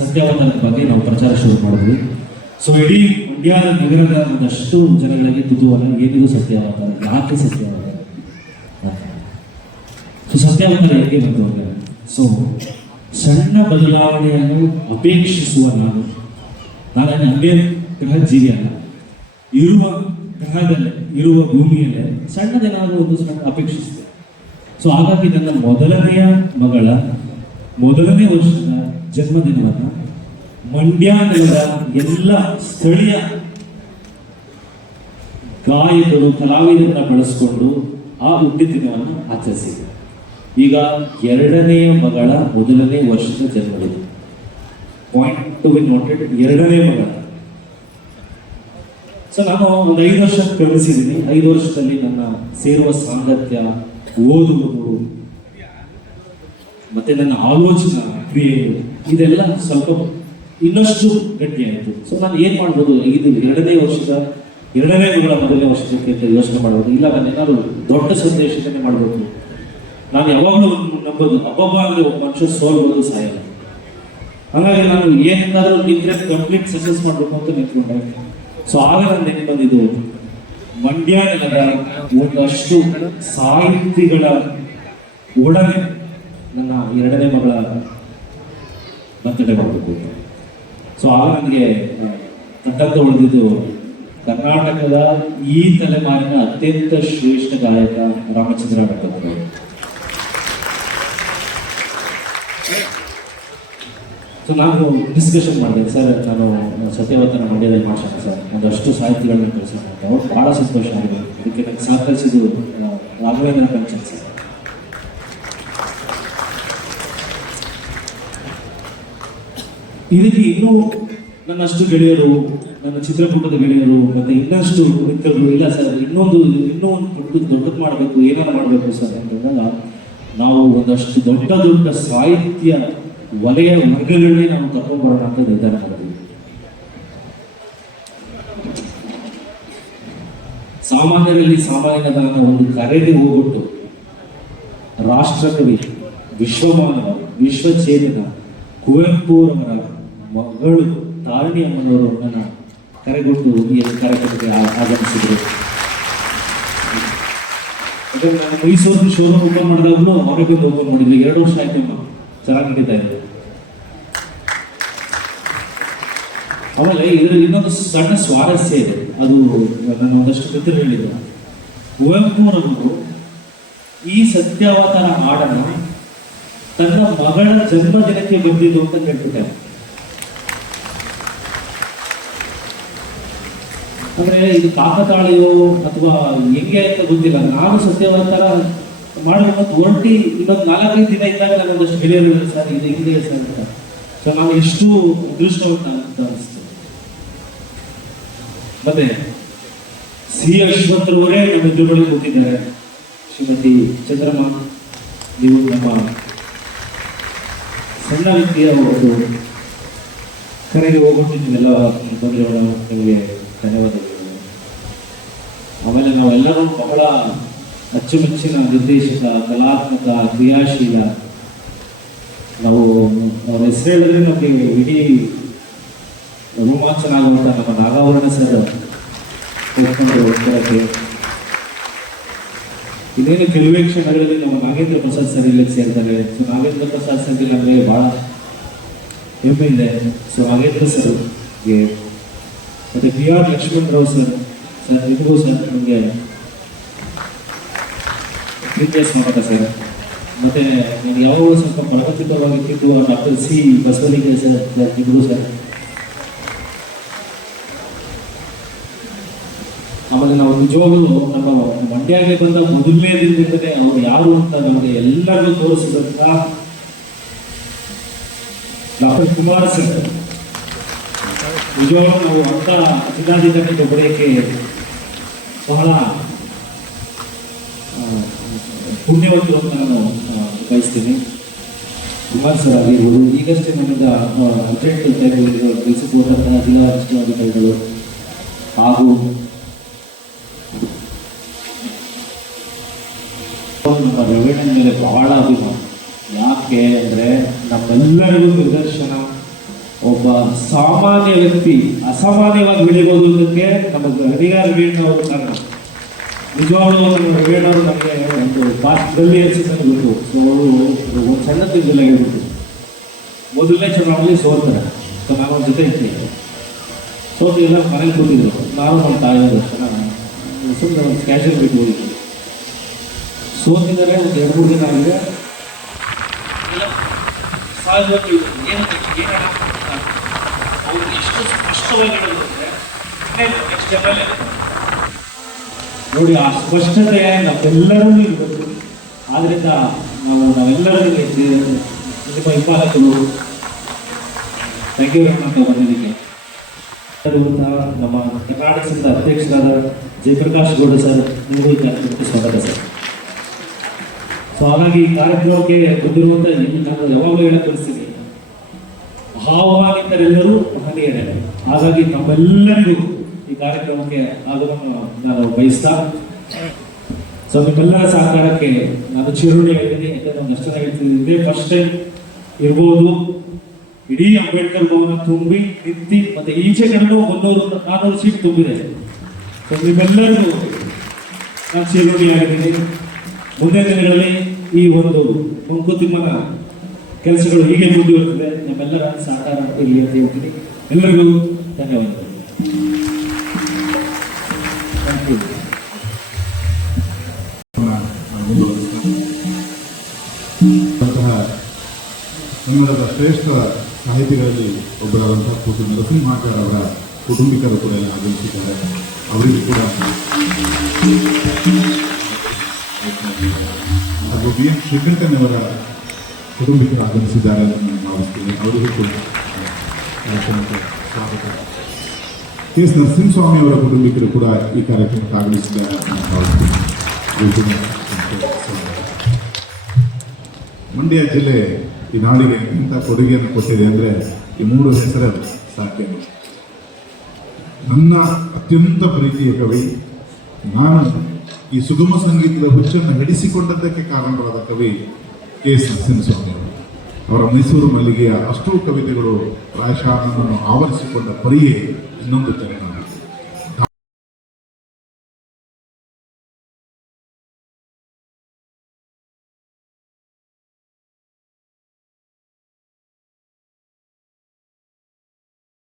ಸತ್ಯಾವತಾರದ ಬಗ್ಗೆ ನಾವು ಪ್ರಚಾರ ಶುರು ಮಾಡಿದ್ವಿ. ಸೊ ಇಡೀ ಇಂಡಿಯಾದ ನಗರದ ಒಂದಷ್ಟು ಜನಗಳಿಗೆ ಕುತೂಹಲ ಏನಿದು ಸತ್ಯವಾದ ಯಾಕೆ ಸತ್ಯವಾದ ಸೊ ಸತ್ಯಾವತಾರ ಹೇಗೆ ಬಂತು ಅಂದರೆ? ಸೊ ಸಣ್ಣ ಬದಲಾವಣೆಯನ್ನು ಅಪೇಕ್ಷಿಸುವ ನಾನು. ನಾನು ಹಂಗೆ ಗ್ರಹ ಜೀವಿ ಅಲ್ಲ. ಇರುವ ಗ್ರಹದಲ್ಲೇ, ಇರುವ ಭೂಮಿಯಲ್ಲೇ ಸಣ್ಣದೇನಾದರೂ ಒಂದು ಸಣ್ಣ ಅಪೇಕ್ಷಿಸಿದೆ ಸೊ ಹಾಗಾಗಿ ನನ್ನ ಮೊದಲನೆಯ ಮಗಳ, ಮೊದಲನೇ ವರ್ಷದ ಜನ್ಮದಿನವನ್ನು ಮಂಡ್ಯ ನಗರ ಎಲ್ಲ ಸ್ಥಳೀಯ ಗಾಯಕರು, ಕಲಾವಿದರನ್ನ ಬಳಸಿಕೊಂಡು ಆ ಹುಟ್ಟಿದಿನವನ್ನು ಆಚರಿಸಿದೆ ಈಗ ಎರಡನೆಯ ಮಗಳ ಮೊದಲನೇ ವರ್ಷದ ಜನ್ಮದಿನ. ಪಾಯಿಂಟ್ ಟು ಬಿ ನೋಟೆಡ್ ಎರಡನೇ ಮಗಳ. ಸೊ ನಾನು ಒಂದು ಐದು ವರ್ಷ ಕಲಿಸಿದ್ದೀನಿ ಐದು ವರ್ಷದಲ್ಲಿ ನನ್ನ ಸೇರುವ ಸಾಂಗತ್ಯ ಓದುವುದು. ಮತ್ತೆ ನನ್ನ ಆಲೋಚನಾ ಇದೆಲ್ಲ ಸ್ವಲ್ಪ ಇನ್ನಷ್ಟು ಗಟ್ಟಿ ಆಯಿತು. ಸೊ ನಾನು ಏನು ಮಾಡ್ಬೋದು? ಇದು ಎರಡನೇ ವರ್ಷದ, ಎರಡನೇ ತಿಂಗಳ ಮೊದಲನೇ ವರ್ಷಕ್ಕೆ ಅಂತ ಯೋಚನೆ ಮಾಡ್ಬೋದು. ಇಲ್ಲ, ನಾನು ಏನಾದ್ರು ದೊಡ್ಡ ಸಂದೇಶನೇ ಮಾಡ್ಬೋದು? ನಾನು ಯಾವಾಗಲೂ ನಂಬೋದು ಹಬ್ಬಬ್ಬ ಅಂದರೆ ಒಬ್ಬ ಮನುಷ್ಯ ಸೋಲ್ಬೋದು ಸಹಾಯ ಹಾಗಾಗಿ ನಾನು ಏನಾದ್ರೂ ನಿಂತ್ರೆ ಕಂಪ್ಲೀಟ್ ಸಕ್ಸಸ್ ಮಾಡಬೇಕು ಅಂತ ನಿಂತ್ಕೊಂಡೆ. ಸೊ ಆಗ ನಾನು ನೆನಪು ಬಂದಿದ್ದು? ಮಂಡ್ಯ ನೆಲದ ಒಂದಷ್ಟು ಸಾಹಿತಿಗಳ ಒಡನೆ ನನ್ನ ಎರಡನೇ ಮಗಳ ಬರ್ತ್ಡೇ ಮಾಡಬೇಕು ಸೊ ಆಗ ನನಗೆ ತಟ್ಟಂತ ಉಳಿದಿದ್ದು ಕರ್ನಾಟಕದ ಈ ತಲೆಮಾರಿನ ಅತ್ಯಂತ ಶ್ರೇಷ್ಠ ಗಾಯಕ ರಾಮಚಂದ್ರ ಭಟ್ಟ ಸೊ ನಾನು ಡಿಸ್ಕಷನ್ ಮಾಡಿದೆ. ಸರ್ ನಾನು ಸತ್ಯವತನ ಮಂಡ್ಯದಲ್ಲಿ ಮಾಡ್ಸೋಣ ಸರ್ ಒಂದಷ್ಟು ಸಾಹಿತಿಗಳನ್ನ ಕೆಲಸ ಅವ್ರು ಭಾಳ ಸಂತೋಷ ಆಗಿದೆ. ಅದಕ್ಕೆ ನನಗೆ ಸಹಕರಿಸಿದ್ದು ರಾಘವೇಂದ್ರ ಪಂಚನ್ ಸರ್ ಇದಕ್ಕೆ ಇನ್ನೂ ನನ್ನಷ್ಟು ಗೆಳೆಯರು, ನನ್ನ ಚಿತ್ರಕೂಟದ ಗೆಳೆಯರು, ಮತ್ತೆ ಇನ್ನಷ್ಟು ಮಿತ್ರರು ಇಲ್ಲ ಸರ್, ಇನ್ನೊಂದು ಇನ್ನೂ ಒಂದು ದೊಡ್ಡ, ದೊಡ್ಡದು ಮಾಡಬೇಕು ಏನಾರು ಮಾಡಬೇಕು ಸರ್ ಅಂತಂದಾಗ ನಾವು ಒಂದಷ್ಟು ದೊಡ್ಡ ದೊಡ್ಡ ಸಾಹಿತ್ಯ ವಲಯ ವರ್ಗಗಳನ್ನೇ ನಾವು ತಗೊಂಡ್ಬರೋಣ ಬರೋಣ ಅಂತ ನಿರ್ಧಾರ ಮಾಡಿದ್ವಿ. ಸಾಮಾನ್ಯರಲ್ಲಿ ಸಾಮಾನ್ಯದ ಒಂದು ಕರೆಗೆ ಹೋಗ್ಬಿಟ್ಟು ರಾಷ್ಟ್ರಕವಿ ವಿಶ್ವಮಾನವ ವಿಶ್ವಚೇತನ ಕುವೆಂಪುರವರ ಮಗಳು ತಾರಿಣಿ ಅಮ್ಮನವರು ನನ್ನ ಕರೆಗೊಂಡು ಈ ಕಾರ್ಯಕ್ರಮಕ್ಕೆ ಆಗಮಿಸಿದರು. ಯಾಕಂದ್ರೆ ನಾನು ಮೈಸೂರು ಶೋರೂಮ್ ಓಪನ್ ಮಾಡಿದಾಗಲೂ ಓಪನ್ ಮಾಡಿದ್ವಿ ಎರಡು ವರ್ಷ ಆಯ್ತು ಚೆನ್ನಾಗಿ ನಡೀತಾ ಆಮೇಲೆ ಇದರ ಇನ್ನೊಂದು ಸಣ್ಣ ಸ್ವಾರಸ್ಯ ಇದೆ. ಅದು ನಾನು ಒಂದಷ್ಟು ಮಿತ್ರರು ಕುವೆಂಪು ಕುವೆಂಪುರವರು ಈ ಸತ್ಯಾವತಾರ ಹಾಡನ್ನು ತನ್ನ ಮಗಳ ಜನ್ಮದಿನಕ್ಕೆ ಬಂದಿದ್ದು ಅಂತ ಹೇಳ್ಬಿಟ್ಟಾರೆ ಅಂದ್ರೆ ಇದು ಕಾಕತಾಳಿಯೋ ಅಥವಾ ಹೆಂಗೆ ಅಂತ ಗೊತ್ತಿಲ್ಲ. ನಾನು ಸತ್ಯವಂತರ ಮಾಡಬೇಕು ಒಂಟಿ ಇನ್ನೊಂದು ನಾಲ್ಕೈದು ದಿನ ಇದ್ದಾಗ ನಾನು ಒಂದಷ್ಟು ಗೆಳೆಯರು ಸರ್, ಇದು ಇದೆ ಸರ್ ಅಂತ. ಸೊ ನಾನು ಎಷ್ಟು ಅದೃಷ್ಟವಂತ ಅಂತ ಅನಿಸ್ತು ಮತ್ತೆ ಸಿ ಅಶ್ವಥ್ರವರೇ ನಮ್ಮ ಎದುರುಗಡೆ ಕೂತಿದ್ದಾರೆ. ಶ್ರೀಮತಿ ಚಂದ್ರಮ್ಮ, ನೀವು ನಮ್ಮ ಸಣ್ಣ ವ್ಯಕ್ತಿಯ ಒಂದು ಕರೆಗೆ ಹೋಗ್ಬಿಟ್ಟು ನಿಮ್ಮೆಲ್ಲ ತೊಂದರೆಗಳು ನಿಮಗೆ ಧನ್ಯವಾದಗಳು. ಆಮೇಲೆ ನಾವೆಲ್ಲರೂ ಬಹಳ ಅಚ್ಚುಮೆಚ್ಚಿನ ನಿರ್ದೇಶಕ ಕಲಾತ್ಮಕ, ಕ್ರಿಯಾಶೀಲ. ನಾವು ಅವ್ರ ಹೆಸರು ಹೇಳಿದ್ರೆ ನಮಗೆ ಇಡೀ ರೋಮಾಂಚನ ಆಗುವಂಥ ನಮ್ಮ ನಾಗಾವರಣ ಸರ್ ಹೋಗ್ತಾರಕ್ಕೆ. ಇನ್ನೇನು ಕೆಲವೇ ಕ್ಷಣಗಳಲ್ಲಿ ನಮ್ಮ ನಾಗೇಂದ್ರ ಪ್ರಸಾದ್ ಸರ್ ಇಲ್ಲಿ ಸೇರ್ತಾರೆ. ಸೊ ನಾಗೇಂದ್ರ ಪ್ರಸಾದ್ ಸರ್ ನಮಗೆ ಬಹಳ ಹೆಮ್ಮೆ ಇದೆ. ಸೊ ನಾಗೇಂದ್ರ ಸರ್ಗೆ ಮತ್ತೆ B R Lakshmanarao sir sir ನಿಮಗೂ ಸರ್ ನಮಗೆ ಸ್ವಾಗತ ಸರ್. ಮತ್ತೆ ನೀವು ಯಾವಾಗ ಸ್ವಲ್ಪ ಪ್ರಾಗತಿಕವಾಗಿದ್ದು doctor C Basavalinga sir sir ನಿಮಗೂ ಸರ್. ಆಮೇಲೆ ನಾವು ನಿಜವಾಗಲೂ ನಮ್ಮ ಮಂಡ್ಯಾಗೆ ಬಂದ ಮೊದಲನೇ ದಿನದಿಂದಲೇ ಅವ್ರು ಯಾರು ಅಂತ ನಮಗೆ ಎಲ್ಲರಿಗೂ ತೋರಿಸಿದಂತ ಡಾಕ್ಟರ್ ಕುಮಾರ್ ಸರ್. ನಿಜವಾಗ್ಲೂ ನಾವು ಅಂತ ಜಿಲ್ಲಾಧಿಕಾರಿ ಪಡೆಯಕ್ಕೆ ಬಹಳ ಪುಣ್ಯವಂತರು ಅಂತ ನಾನು ಬಯಸ್ತೀನಿ. ಕುಮಾರ್ ಸರ್ ಆಗಿರ್ಬೋದು, ಈಗಷ್ಟೇ ನಮ್ಮಿಂದ ಅರ್ಜೆಂಟ್ ಕೆಲಸಕ್ಕೆ ಹೋದಂತಹ ಜಿಲ್ಲಾ ಅಧಿಕಾರಿಗಳು ಹಾಗೂ ನಮ್ಮ ರವೀಣನ ಮೇಲೆ ಬಹಳ ಅಭಿಮಾನ. ಯಾಕೆ ಅಂದರೆ ನಮ್ಮೆಲ್ಲರಿಗೂ ನಿದರ್ಶನ. ಒಬ್ಬ ಸಾಮಾನ್ಯ ವ್ಯಕ್ತಿ, ಅಸಾಮಾನ್ಯವಾಗಿ ಬೆಳಿಬೋದಕ್ಕೆ ನಮ್ಮ ಗಡಿಗಾರ ವೀಣವರು ಕಾರಣ ನಿಜವಾಗ್ಲೂ ನಮ್ಮ ನಮಗೆ ಒಂದು ಪಾತ್ರದಲ್ಲಿ ಅನಿಸಿದ್ರೆ ಗೊತ್ತು. ಸೊ ಅವರು ಒಂದು ಹೇಳ್ಬಿಟ್ಟು ಮೊದಲನೇ ಚುನಾವಣೆ ಸೋತಾರೆ. ಸೊ ನಾನು ಅವ್ರ ಜೊತೆ ಇರ್ತೀನಿ ಸೋತು ಎಲ್ಲ ಮನೇಲಿ ಕೂತಿದ್ರು. ನಾನು ನಮ್ಮ ತಾಯಿಯವರು ಸುಮ್ಮನೆ ಒಂದು ಕ್ಯಾಶಲ್ ಬಿಟ್ಟು ಹೋಗಿದ್ವಿ ಸೋತಿದ್ದಾರೆ ಒಂದು ಎರಡು ಮೂರು ದಿನ ಆಗಿದೆ ಏನು ಏನು ಅವ್ರು ಎಷ್ಟು ಸ್ಪಷ್ಟವಾಗಿ ಹೇಳೋದು ಅಂದರೆ ನೆಕ್ಸ್ಟ್ ಎಂ ಎಲ್ ಎ ನೋಡಿ, ಆ ಸ್ಪಷ್ಟತೆ ನಾವೆಲ್ಲರೂ ಇರಬೇಕು. ಆದ್ರಿಂದ ನಾವು ನಾವೆಲ್ಲರೂ ನಿಮ್ಮ ಹಿಂಬಾಲಕರು ಥ್ಯಾಂಕ್ ಯು ನಮ್ಮ ಕರ್ನಾಟಕ ಅಧ್ಯಕ್ಷರಾದ ಜಯಪ್ರಕಾಶ್ ಗೌಡ ಸರ್, ನಿಮಗೂ ಕಾರ್ಯಕ್ರಮಕ್ಕೆ ಸ್ವಾಗತ ಸರ್. ಸೊ ಹಾಗಾಗಿ ಈ ಕಾರ್ಯಕ್ರಮಕ್ಕೆ ನಾನು ಯಾವಾಗಲೂ ಹೇಳಕ್ ಬಯಸ್ತೀನಿ. ಭಾವಾನ್ವಿತರೆಲ್ಲರೂ ಮಹನೀಯರೇ. ಹಾಗಾಗಿ ನಮ್ಮೆಲ್ಲರಿಗೂ ಈ ಕಾರ್ಯಕ್ರಮಕ್ಕೆ ಆಗಮನ ನಾನು ಬಯಸ್ತಾ, ಸೊ ನಿಮ್ಮೆಲ್ಲರ ಸಹಕಾರಕ್ಕೆ ನಾನು ಚಿರುಣಿ ಹೇಳ್ತೀನಿ ಯಾಕಂದ್ರೆ ನಾನು ಎಷ್ಟು ಜನ ಹೇಳ್ತೀನಿ ಇದೇ ಫಸ್ಟ್ ಟೈಮ್ ಇರ್ಬೋದು. ಇಡೀ ಅಂಬೇಡ್ಕರ್ ಭವನ ತುಂಬಿ ನಿಂತಿ, ಮತ್ತೆ ಈಚೆ ಕಡೆಗೂ ಒಂದೂರು ನಾನ್ನೂರು ಸೀಟ್ ತುಂಬಿದೆ. ಸೊ ನಿಮ್ಮೆಲ್ಲರಿಗೂ ನಾನು ಚಿರುಣಿ ಆಗಿದ್ದೀನಿ. ಮುಂದೆ ದಿನಗಳಲ್ಲಿ ಈ ಒಂದು ಮಂಕುತಿಮ್ಮನ ಕೆಲಸಗಳು ಹೀಗೆ ಮುಂದುವರೆದಿದೆ. ನಮ್ಮೆಲ್ಲರ ಸಹಕಾರ ಇರಲಿ ಅಂತ ಹೇಳ್ತೀನಿ ಎಲ್ಲರಿಗೂ ಧನ್ಯವಾದಗಳು. ಕನ್ನಡದ ಶ್ರೇಷ್ಠ ಸಾಹಿತಿಗಳಲ್ಲಿ ಒಬ್ಬರಾದಂತಹ ಕೂತು ನರಸಿಂಹಾಚಾರ್ ಅವರ ಕುಟುಂಬಿಕರು ಕೂಡ ಆಗಮಿಸಿದ್ದಾರೆ. ಅವರಿಗೂ ಕೂಡ ಹಾಗೂ ಬಿ ಎಂ ಶ್ರೀಕಂಠನವರ ಕುಟುಂಬಿಕರು ಆಗಮಿಸಿದ್ದಾರೆ ಅಂತ ನಾನು ಭಾವಿಸ್ತೀನಿ ಅವರಿಗೂ ಕೂಡ ಸ್ವಾಗತ. ಎಸ್ ನರಸಿಂಹಸ್ವಾಮಿ ಅವರ ಕುಟುಂಬಿಕರು ಕೂಡ ಈ ಕಾರ್ಯಕ್ರಮಕ್ಕೆ ಆಗಮಿಸಿದ್ದಾರೆ ಅಂತ ಮಂಡ್ಯ ಜಿಲ್ಲೆ ಈ ನಾಡಿಗೆ ಇಂಥ ಕೊಡುಗೆಯನ್ನು ಕೊಟ್ಟಿದೆ ಅಂದರೆ ಈ ಮೂರು ಹೆಸರು ಸಾಧ್ಯ ನನ್ನ ಅತ್ಯಂತ ಪ್ರೀತಿಯ ಕವಿ, ನಾನು ಈ ಸುಗಮ ಸಂಗೀತದ ಹುಚ್ಚನ್ನು ಹಿಡಿಸಿಕೊಂಡದ್ದಕ್ಕೆ ಕಾರಣವಾದ ಕವಿ ಕೆ. ನರಸಿಂಹಸ್ವಾಮಿ ಅವರು. ಅವರ ಮೈಸೂರು ಮಲ್ಲಿಗೆಯ ಅಷ್ಟೂ ಕವಿತೆಗಳು ಪ್ರಾಯಶಃ ಆವರಿಸಿಕೊಂಡ ಪರಿಯೇ ಇನ್ನೊಂದು ಚರಣ.